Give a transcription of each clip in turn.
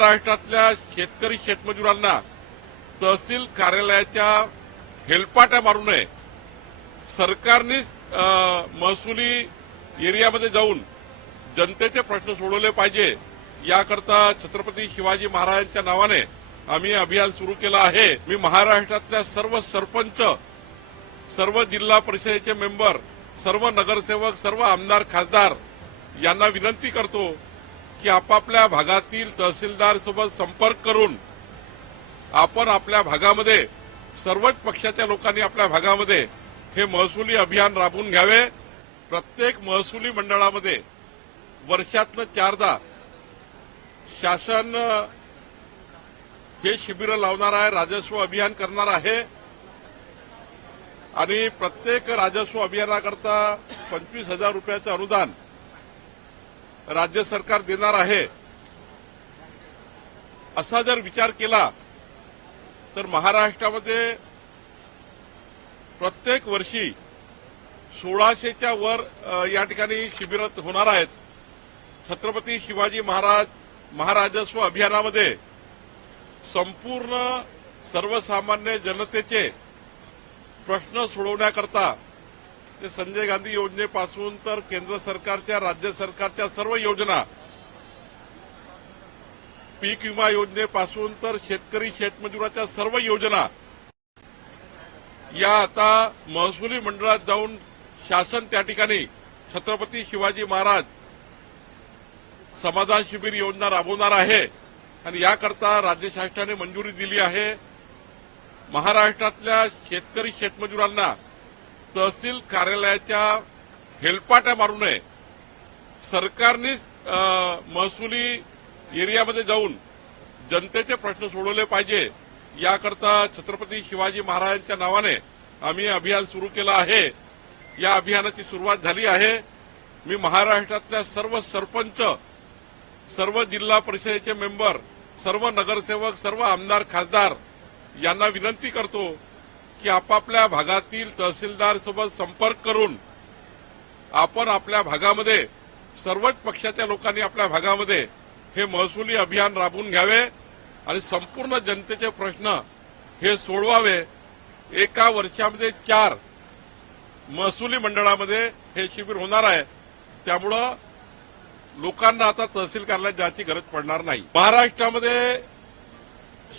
महाराष्ट्रातल्या शेतकरी शेतमजुरांना तहसील कार्यालयाच्या हेलपाट्या मारू नये. सरकारनेच महसुली एरियामध्ये जाऊन जनतेचे प्रश्न सोडवले पाहिजे. याकरता छत्रपती शिवाजी महाराजांच्या नावाने आम्ही अभियान सुरू केलं आहे. मी महाराष्ट्रातल्या सर्व सरपंच सर्व जिल्हा परिषदेचे मेंबर सर्व नगरसेवक सर्व आमदार खासदार यांना विनंती करतो की आपापल्या भागातील तहसीलदार सोबत संपर्क करून आपण आपल्या भागामध्ये सर्वच पक्षाच्या लोकांनी आपल्या भागामध्ये हे महसुली अभियान राबवून घ्यावे. प्रत्येक महसुली मंडळामध्ये वर्षातनं चारदा शासन हे शिबिरं लावणार आहे राजस्व अभियान करणार आहे. आणि प्रत्येक राजस्व अभियानाकरता पंचवीस हजार रुपयाचं अनुदान राज्य सरकार देणार आहे असा जर विचार केला तर महाराष्ट्रामध्ये प्रत्येक वर्षी सोळाशेच्या वर या ठिकाणी शिबिर होणार आहेत. छत्रपती शिवाजी महाराज महाराजस्व अभियानामध्ये संपूर्ण सर्वसामान्य जनतेचे प्रश्न सोडवण्याकरता संजय गांधी योजनेपासून तर केंद्र सरकारच्या राज्य सरकारच्या सर्व योजना. पीक विमा योजनेपासून तर शेतकरी शेतमजुराच्या सर्व योजना. या आता महसुली मंडळात जाऊन शासन त्या ठिकाणी छत्रपती शिवाजी महाराज समाधान शिबिर योजना राबवणार आहे. आणि याकरता राज्य शासनाने मंजुरी दिली आहे. महाराष्ट्रातल्या शेतकरी शेतमजुरांना तहसील कार्यालयाच्या हेलपाट्या मारू नये. सरकारनेच महसुली एरियामध्ये जाऊन जनतेचे प्रश्न सोडवले पाहिजे. याकरता छत्रपती शिवाजी महाराजांच्या नावाने आम्ही अभियान सुरू केलं आहे. या अभियानाची सुरुवात झाली आहे. मी महाराष्ट्रातल्या सर्व सरपंच सर्व जिल्हा परिषदेचे मेंबर सर्व नगरसेवक सर्व आमदार खासदार यांना विनंती करतो की आपापल्या भागातील तहसीलदार सोबत संपर्क करून आपण आपल्या भागामध्ये सर्वच पक्षाच्या लोकांनी आपल्या भागामध्ये हे महसुली अभियान राबवून घ्यावे आणि संपूर्ण जनतेचे प्रश्न हे सोडवावे. एका वर्षामध्ये चार महसुली मंडळामध्ये हे शिबिर होणार आहे. त्यामुळं लोकांना आता तहसील कार्यालयात जायची गरज पडणार नाही. महाराष्ट्रामध्ये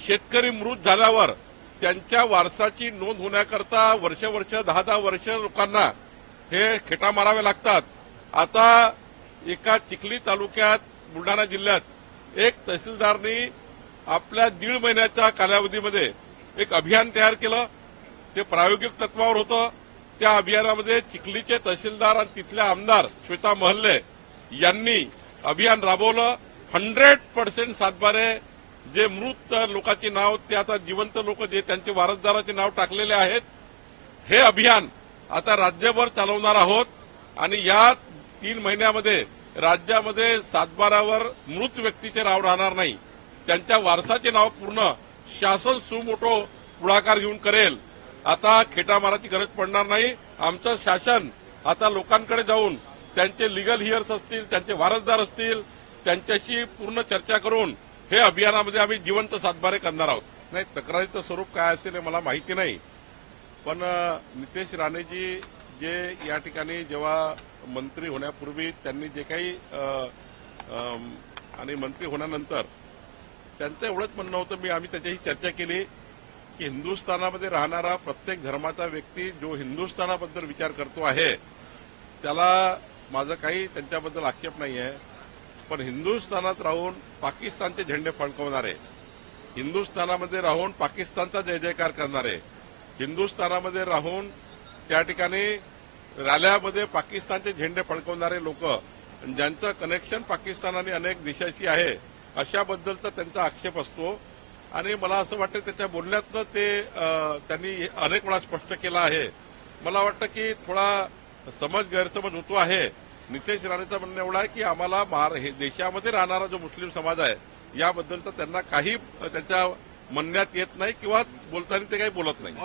शेतकरी मृत झाल्यावर त्यांच्या वारसाची नोंद होण्याकरता वर्ष वर्ष दहा दहा वर्ष लोकांना हे खेटा मारावे लागतात. आता एका चिखली तालुक्यात बुलढाणा जिल्ह्यात एक तहसीलदारनी आपल्या दीड महिन्याच्या कालावधीमध्ये एक अभियान तयार केलं. ते प्रायोगिक तत्वावर होतं. त्या अभियानामध्ये चिखलीचे तहसीलदार आणि तिथल्या आमदार श्वेता महल्ले यांनी अभियान राबवलं. हंड्रेड पर्सेंट सातबारे जे मृत लोकांची नाव ते आता जिवंत लोक जे त्यांचे वारसदाराचे नाव टाकलेले आहेत हे अभियान आता राज्यभर चालवणार आहोत. आणि या तीन महिन्यामध्ये राज्यामध्ये सातबारावर मृत व्यक्तीचे नाव राहणार नाही. त्यांच्या वारसाचे नाव पूर्ण शासन सुमोटो पुढाकार घेऊन करेल. आता खेटा माराची गरज पडणार नाही. आमचं शासन आता लोकांकडे जाऊन त्यांचे लिगल हिअर्स असतील त्यांचे वारसदार असतील त्यांच्याशी पूर्ण चर्चा करून हे अभियानामध्ये आम्ही जिवंत सातबारे करणार आहोत. नाही तक्रारीचं स्वरूप काय असेल हे मला माहिती नाही. पण नितेश राणेजी जे या ठिकाणी जेव्हा मंत्री होण्यापूर्वी त्यांनी जे काही आणि मंत्री होण्यानंतर त्यांचं एवढंच म्हणणं होतं मी आम्ही त्याच्याशी चर्चा केली की हिंदुस्थानामध्ये राहणारा प्रत्येक धर्माचा व्यक्ती जो हिंदुस्थानाबद्दल विचार करतो आहे त्याला माझं काही त्यांच्याबद्दल आक्षेप नाही आहे पण हिंदुस्थानात राहून पाकिस्तानचे झेंडे फडकवणारे हिंदुस्थानामध्ये राहून पाकिस्तानचा जय जयकार करणारे हिंदुस्थानामध्ये राहून त्या ठिकाणी रॅल्यामध्ये पाकिस्तानचे झेंडे फडकवणारे लोक ज्यांचं कनेक्शन पाकिस्तान आणि अनेक देशाशी आहे अशाबद्दलचा त्यांचा आक्षेप असतो. आणि मला असं वाटतं त्याच्या बोलण्यातनं ते त्यांनी अनेक वेळा स्पष्ट केलं आहे. मला वाटतं की थोडा समज गैरसमज होतो आहे. नितेश राणेचं म्हणणं एवढं आहे की आम्हाला महार हे देशामध्ये राहणारा जो मुस्लिम समाज आहे याबद्दल तर त्यांना काही त्यांच्या म्हणण्यात येत नाही किंवा बोलताना ते काही बोलत नाही.